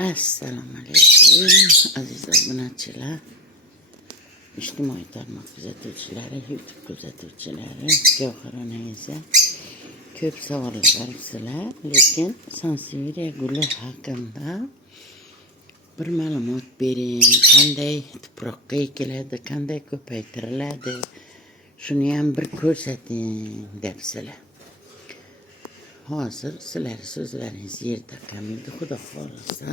Assalomu alaykum aziz obunachilar, ijtimoiy tarmoq kuzatuvchilari, YouTube kuzatuvchilari, Javohir onangizga ko'p savollar bersizlar, lekin Sanseveriya guli haqida bir ma'lumot bering. Qanday tuproqqa ekiladi, qanday ko'paytiriladi, shuni ham bir ko'rsating debsizlar. Hozir sizlar so'zlaringiz yerda qolmaydi, Xudo xohlasa.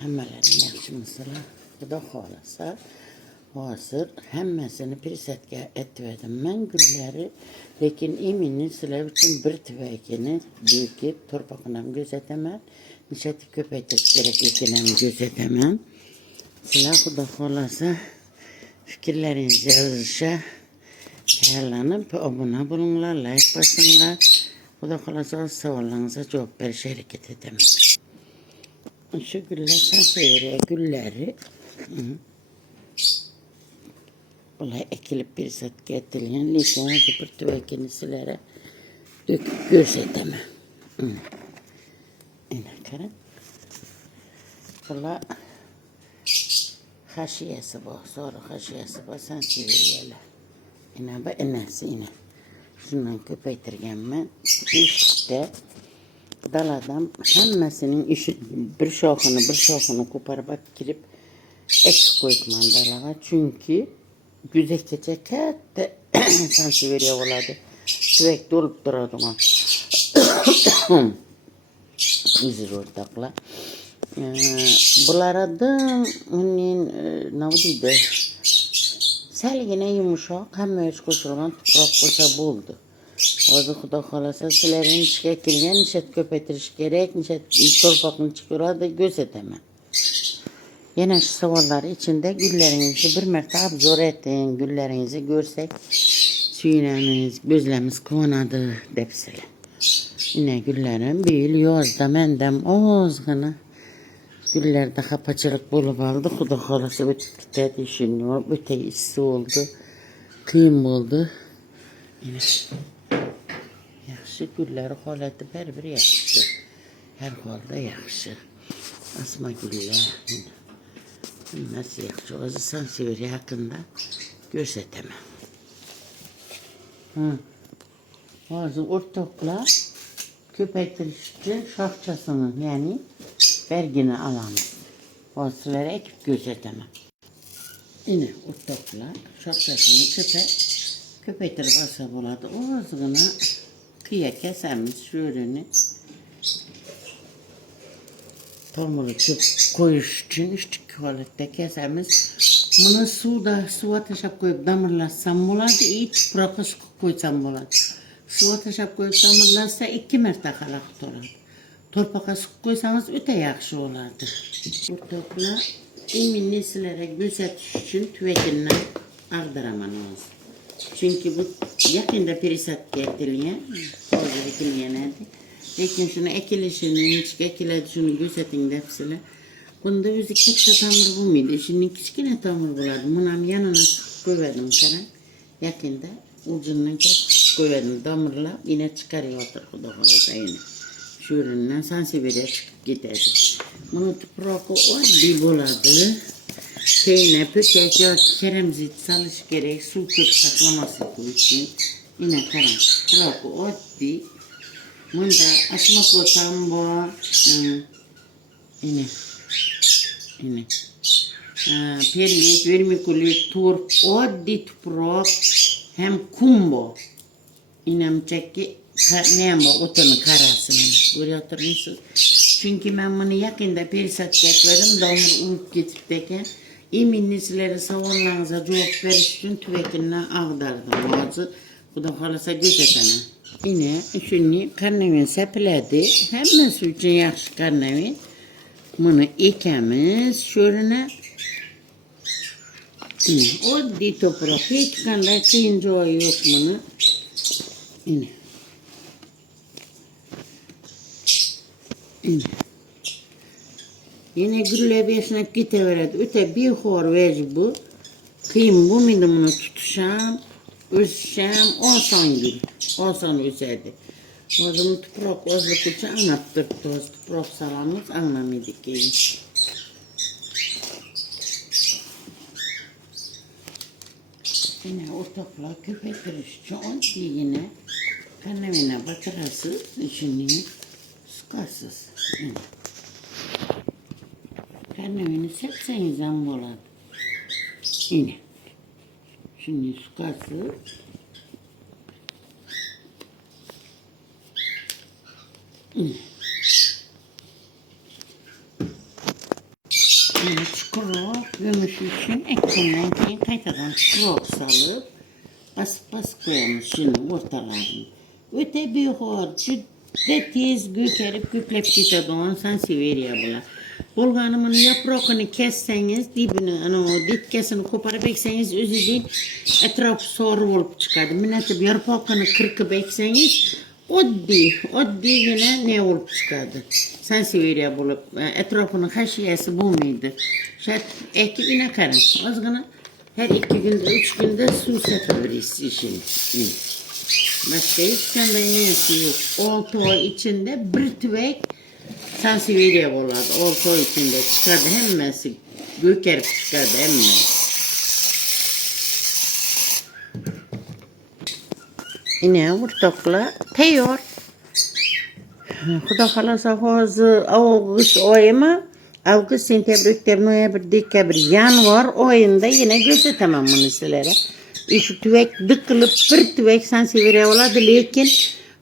Hammalaring yaxshimisizlar? Xudo xohlasa hozir hammasini presadga aytdim men gullari, lekin eminni sizlar uchun bir tuvakini degib torpaqini ham ko'rsataman, nechati ko'paytirish kerakligini ham ko'rsataman. Sizlar Xudo xohlasa fikrlaringizni yozishga tayyorlanib obuna bo'linglar, like bosinglar. Xudo xohlasa savollaringizga javob berishga harakat etaman. Şu güllər Sanseveriya gülləri bunlar ekilib bir satga etilgan, lekin hozir bir tuvakini sizlarga döküp ko'rsataman. Ana qarang. Bular hashiyasi bor, sori hashiyasi bor Sanseveriyalar. Ana bu enasi ina. Shundan ko'paytirganman. 5 ta daladan hammasinin işi bir shoxini ko'parib kirib ekib qo'yibman dalaga, chunki kuzakgacha katta Sanseveriya bo'ladi. Tuvak to'lib turadigan. Aziz o'rtoqlar, bulardan uning nima deydi? Salgina yumshoq, hamma ish qo'shilgan tuproq bo'lsa bo'ldi. Hozir Xudo xohlasa sizlarning ishga kelgan, nishat ko'paytirish kerak, nishat torpaqni chiqaradi ko'rsataman. Yana shu savollar ichida gullaringizni bir marta obzor eting, gullaringizni ko'rsak suyunamiz, ko'zlarimiz quvonadi debsizlar. Ina gullarim bu yil yozda mendam ozgina gullarda xafachilik bo'lib oldi. Xudo xohlasa o'tib ketadi, ishonib, o'ta issiq bo'ldi, qiyin bo'ldi. Yaxshi, gullar holati bir yaxshi. Har holda yaxshi. Asma gullar. Hammasi yaxshi. O'zi Sanseveriya haqida ko'rsataman. Hozir o'rtoqlar ko'paytirish uchun shoxchasini, ya'ni bergini olamiz. Hozir sizlarga ekib ko'rsataman. Ina o'rtoqlar shoxchasini ko'paytirib olsa bo'ladi. Ozgina qiya kesamiz sho'rini. Tomiri ko'p qo'yish uchun ishchi holatda kesamiz. Buni suva tashab qo'yib damirlatsam bo'ladi, tuproqqa suqib qo'ysam bo'ladi. Suva tashab qo'yib damirlatsa 2 marta xalaqit oladi. Torpaqqa suqib qo'ysangiz o'ta yaxshi bo'ladi. O'rtoqlar, eminni sizlarga ko'rsatish uchun tuvakini ag'daraman hozir. Çünkü bu yakında perisatga etilgan, hozir ekilgan edi. Lekin shuni ekilishini, nechga ekiladi shuni ko'rsating debsizlar. Bunda o'zi katta tomir bo'lmaydi, shunning kichkina tomir bo'ladi. Buni ham yanini suqib qo'ydim, qarang. Yaqinda uzidan kesib qo'ydim, damirlab, yana chiqaryotir, Xudo xohlasa yana. Shu o'rindan Sanseveriya chiqib ketadi. Buni tuprog'i oddiy bo'ladi. Keyine pökek yoki keremzit salish kerak, suv ko'p saqlamaslik uchun. Ina qarang, tuproqi oddiy. Bunda asmakotam bor. Ina. Perlit, vermikulit, turp, oddiy tuproq, hem kum bor. Inamchaki nima o'tini qarasini ko'ryotirmisiz? Chunki men buni yaqinda perisatga aytdim, domir urib ketibdi ekan. Eminni sizlarga savollaringizga javob berish uchun tuvakini ag'dardim. Hozir Xudo xohlasa ko'rsataman. Ina shuni qarnavin sapiladi. Hammasi uchun yaxshi qarnavin. Buni ekamiz sho'rina. Oddiy to'proq, hech qanday qiyin joyi yo'q buni. Ina. Yine gülle besine kitaveradi. Öte bir xor vej bu. Qiyin bo'lmaydi buni tutisham, o'sisham oson gul. Oson o'sadi. Özüm tuprok özlük için anlattırdı. Tuprok salamız anlamadık ki. Yine ortakla köpektir çoğun yine kanavine batırasız, içini sıkarsız. Kanavini sepseniz ambolat. Yine. Şimdi sıkarsız. Yine çukurlu gümüş için ekrandan keyin kaytadan çukurlu salıp bas koyalım şimdi ortalarını. Öte bir harcı de tez gökerip güplep gitadigan sanseveriya bular. Bolganımın yaprağını kesseniz dibini, o ditkesini koparıp ekseniz özü değil etrafı soru olup çıkardı. Minetip yarpağını kırkıp ekseniz oddi yine ne olup çıkardı. Sanseveriya bulup etrafının haşiyesi bulmaydı. Şayet ekibine karın. Azgına her 2 günde 3 günde su sefeririz işini. Başka hiç sende neyse yok. 6 ay içinde bir tüvek sanseveriya buladı. 6 ay içinde çıkardı hemmesi. Gökerip çıkardı hemmesi. Yine ortakla teyor. Xudo xolasa hozir avgust oyimi, avgust, sentyabr, oktyabr, noyabr, dekabr, yanvar oyunda yine ko'rsataman buni sizlarga. Shu tuvak diqilib bir tuvak sanseveriya bo'ladi, lekin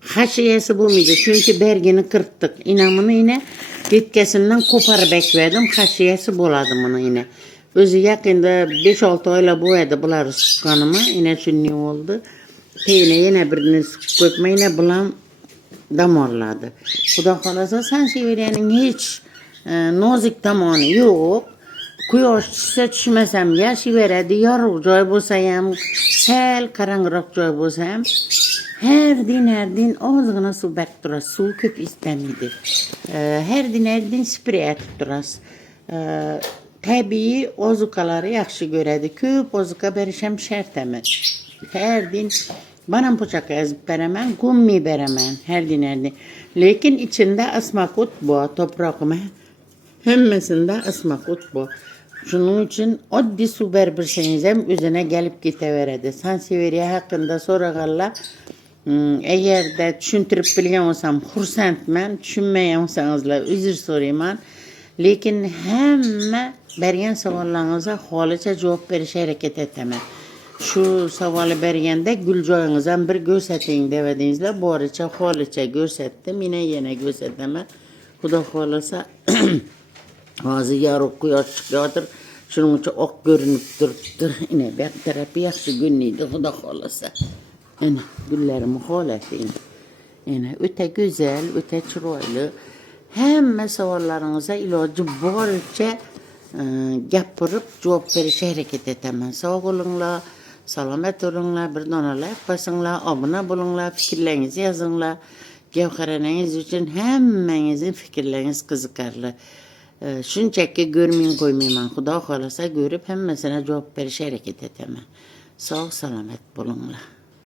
hashiyasi bo'lmaydi. Chunki bergini kiritdik. Inamini yine yetkasidan ko'parib ekverdim, hashiyasi bo'ladi buni yine. O'zi yaqinda 5-6 oylar bo'ladi bular suqqanimi, yine shunday oldu. Yine birini suqib ko'pma, yine bulan damarladı. Xudo xolasa sanseveriyaning hech nozik tomoni yo'q. Quyosh tushsa tushmasam yashayveradi. Yorug' joy bo'lsa ham, sal qarangroq joy bo'lsa ham her din ozgina suv berib turasiz. Suv ko'p istamaydi. Her din sprey etib turasiz. Tabiiy ozuqalari yaxshi ko'radi. Ko'p ozuqa berish ham shart emas. Her din bana poçaka yazıp beramen, gummi beramen, her din. Lekin içinde asmakut bu, toprağıma hemmesinde asmakut bu. Şunun için oddi su berbirseniz hem üzerine gelip giteveredi. Sanseveriya hakkında sorağalla, eğer de düşüntürüp bilgen olsam xursandman, düşünmeyen olsanızla özür sorayman. Lekin hemme bergen savollarınıza holicha cevap verişe hareket etemem. Şu savalı bergende gül joyingizdan bir ko'rsating devedingizlar, boricha holicha ko'rsatdim, yine ko'rsataman. Xudo xolasa hozir yorug' quyosh chiqyotir, shuning uchun oq ko'rinib turibdi. Yine bu tarafı yaxshi gunniydi xudo xolasa. Ana gullarim holati. Yine o'ta go'zal, o'ta chiroyli. Hamma savollaringizga iloji boricha gapirib javob berishga harakat etaman. Sog' bo'linglar. Salomat olinglar, bir dona like basinglar, obuna bo'linglar, fikrlaringizni yozinglar. Gavharanangiz uchun hammangizning fikrlaringiz qiziqarli. Shunchaki ko'rmay qo'ymayman. Xudo xolasa ko'rib hammasini javob berishga harakat etaman. Sog' salomat bo'linglar.